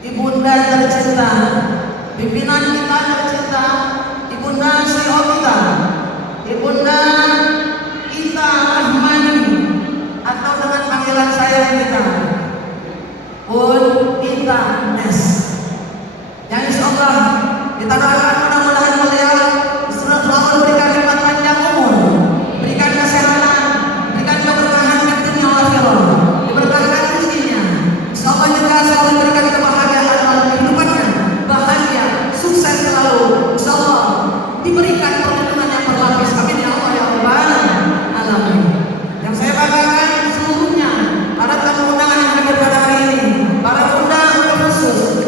Ibunda tercinta, pimpinan kita tercinta, Ibunda CEO kita, Ibunda Ita Rahmani, atau dengan panggilan saya kita Bun Ita Nes, yang insyaallah kita doakan mudah-mudahan beliau selalu diberikan nikmat panjang umur, berikan kesehatan, berikan keberkahan di dunia akhirat, diberkahkan rezekinya, insyaallah juga selalu diberikan kebahagiaan dalam kehidupannya, bahagia, sukses selalu, insyaallah diberikan perlindungan yang berlapis. Amin ya Allah ya Rabbal alamin. Yang saya banggakan seluruhnya para tamu undangan yang hadir pada hari ini, para undang khusus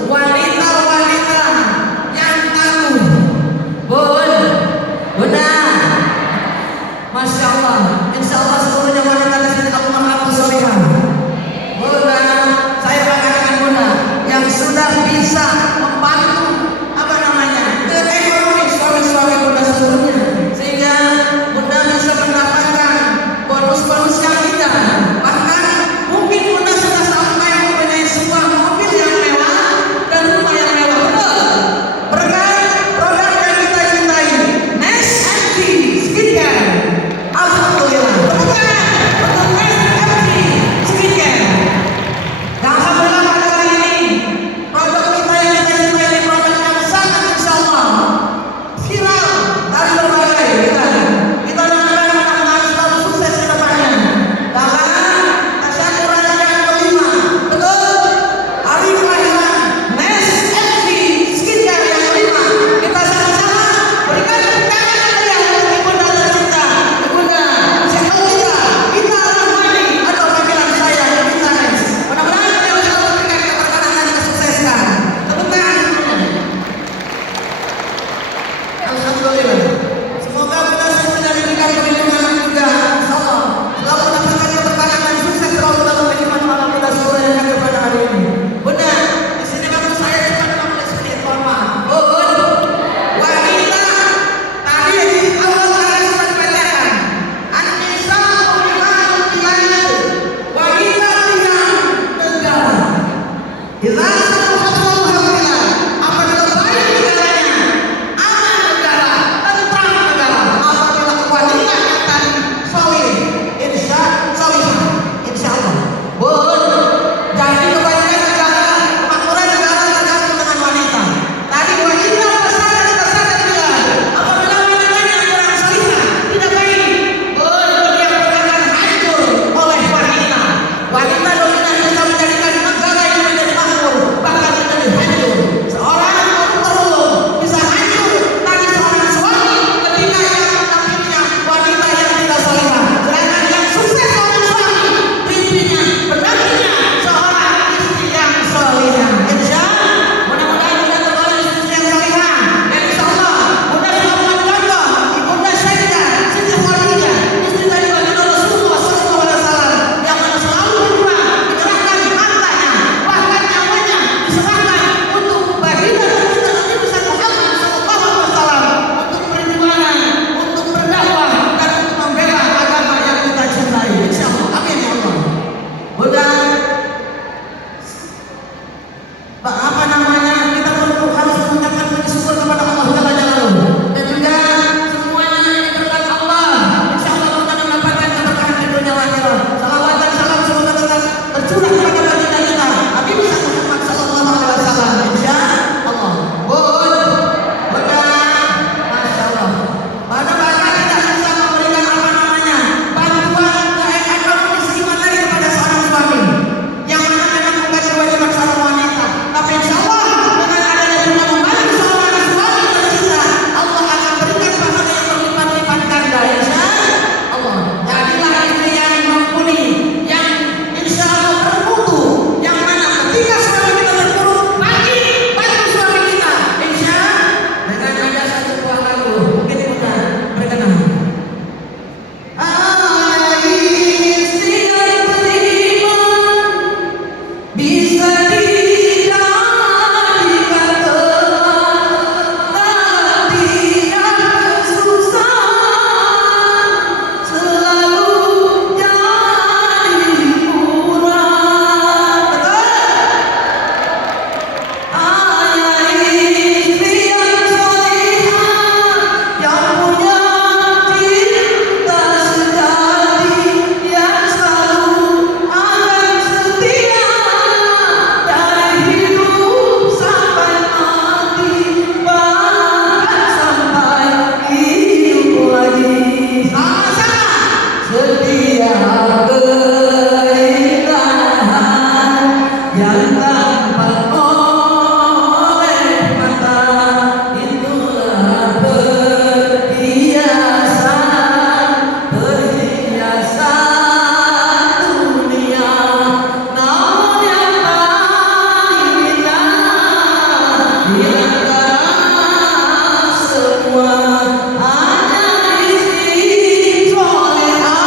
yang tampak oleh mata, itulah perhiasan dunia. Namun yang paling indah di antara semua hanya istri solehah,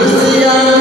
istri yang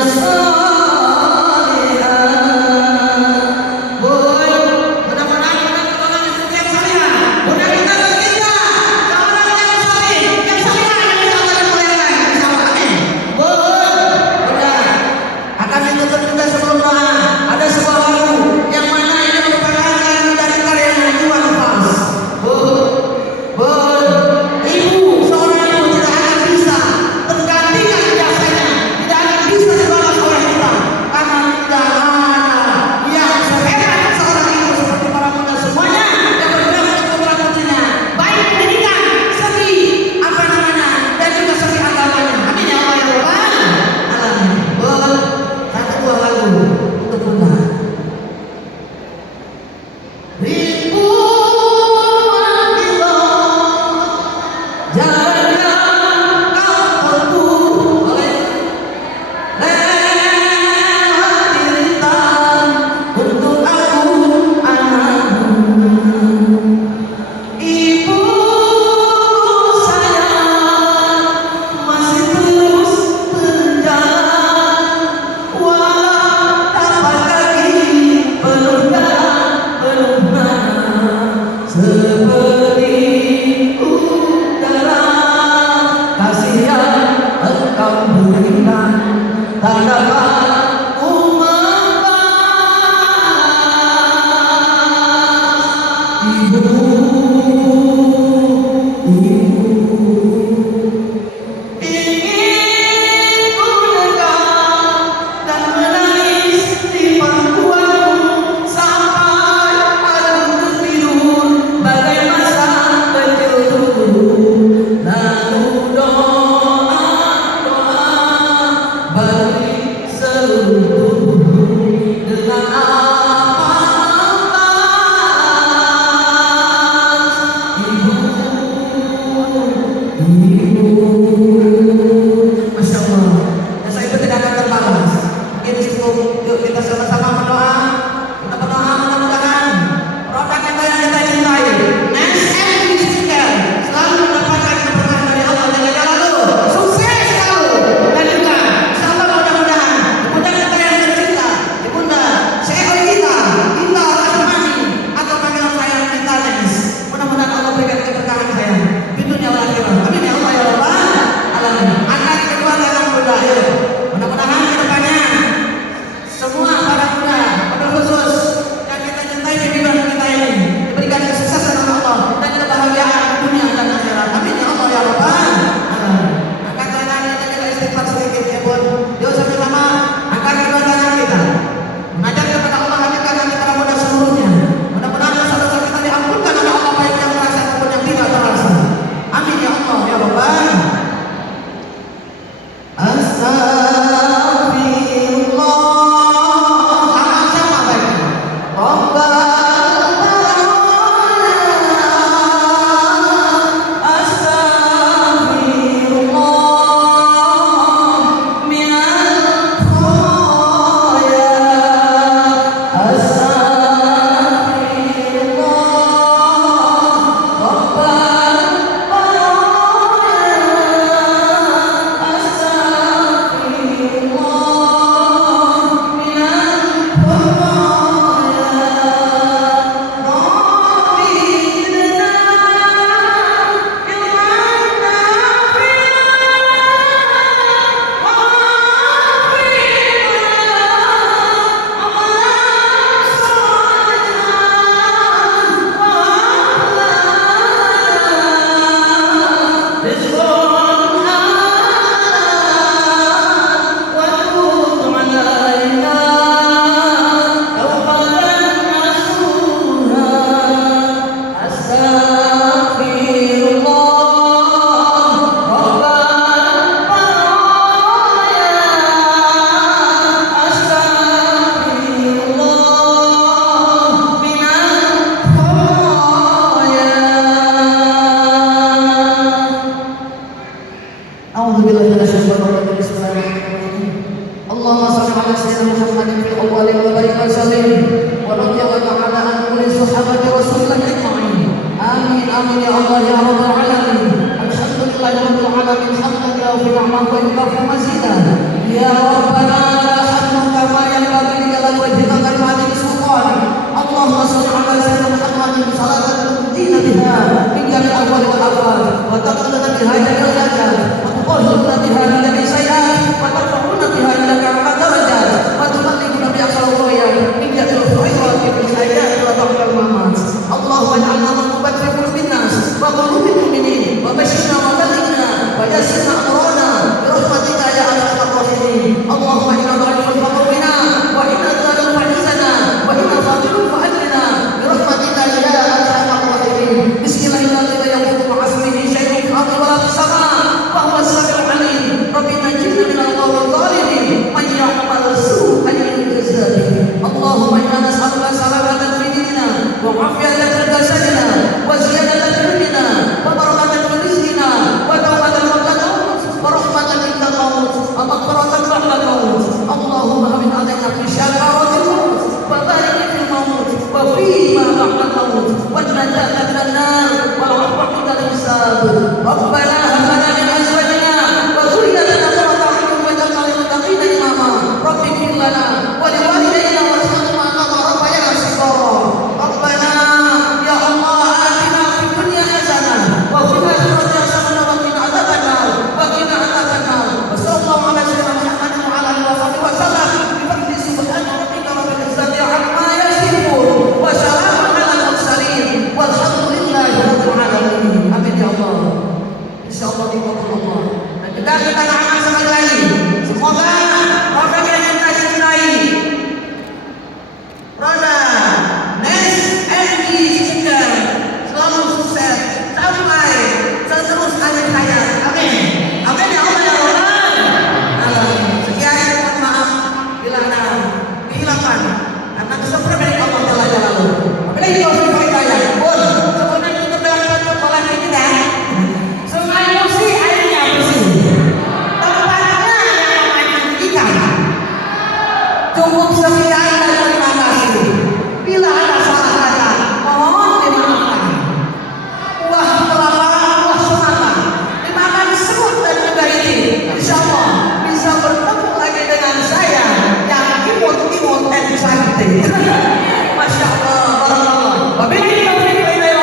عليه وبارك وسلم ورضي الله تعالى عن كل صحابة رسول الله أجمعين آمين آمين يا الله يا رب العالمين الحمد لله رب العالمين حمدا يوفي نعمه ويكافئ مزيدا يا ربنا الحمد كما ينبغي لجلال وجهك وكريم سلطانك اللهم صل على سيدنا محمد صلاة تؤتينا بها من جميع الأهوال والآفات وتقبلنا بها جميع الحاجات وتطهرنا بها من جميع السيئات وترفعنا بها إلى أعلى درجات وتبلغنا بأقصى الغايات من جميع الخيرات في الحياة وبعد الممات اللهم اجعلنا من مبتر قلوب الناس وقلوب المؤمنين وبشرنا وبلغنا ويسرنا أمرنا برحمتك يا أرحم الراحمين اللهم إنا ضعيف فقونا وإنا ظالم فعزنا وإنا فاضل فأجلنا برحمتك يا أرحم الراحمين بسم الله الذي يقوم بعزمه شيء في الأرض ولا في السماء وهو السميع العليم رب نجنا من القوم الظالمين من يعمل سوءا يجزى به اللهم إنا نسألك سلامة في ديننا وعافية في جسدنا وزيادة في علمنا وبركة في رزقنا وتوبة قبل الموت ورحمة عند الموت ومغفرة بعد الموت اللهم هون علينا في شكاوى الموت وبارك في الموت وفيما بعد الموت والنجاة من النار والعفو عند الحساب ربنا هب لنا من أزواجنا وذريتنا قرة أعين واجعلنا للمتقين إماما رب اغفر لنا ولوالدينا وارحمهما كما ربيانا صغارا ربنا يا الله آتنا في الدنيا حسنة وفي الآخرة حسنة وقنا عذاب النار وقنا عذاب النار وصلى الله على سيدنا محمد وعلى آله وصحبه وسلم بفضل سبحان ربك رب العزة عما يصفون وسلام على المرسلين والحمد لله رب العالمين آمين يا الله insyaallah dikabul Allah dan juga kita doakan sekali lagi semoga orang yang kita cintai Roda Nes Edi Singer selalu sukses sampai seterus akhir hayat amin amin ya Allah ya Rahman sekian mohon maaf bila ada kehilapan karena kesempatan dari Allah Jalla Jalaluhu apabila itu hidayah pun sebelumnya kita berangkat ke sekolah kita sungai bersih airnya bersih tempatnya yang memandikan cukup sekian dan terima kasih bila ada salah kata mohon dimaafkan buah kelapa buah semangka dimakan semut dan juga ini insyaallah bisa bertemu lagi dengan saya yang imut-imut dan cantik Masya Allah barakallah wabillahi taufiq wal hidayah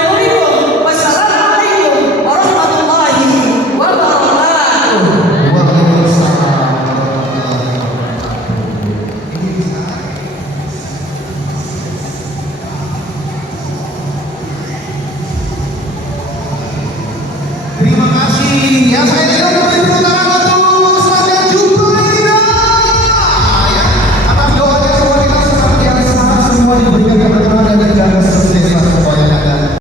wassalamualaikum warahmatullahi wabarakatuh. Terima kasih ya saya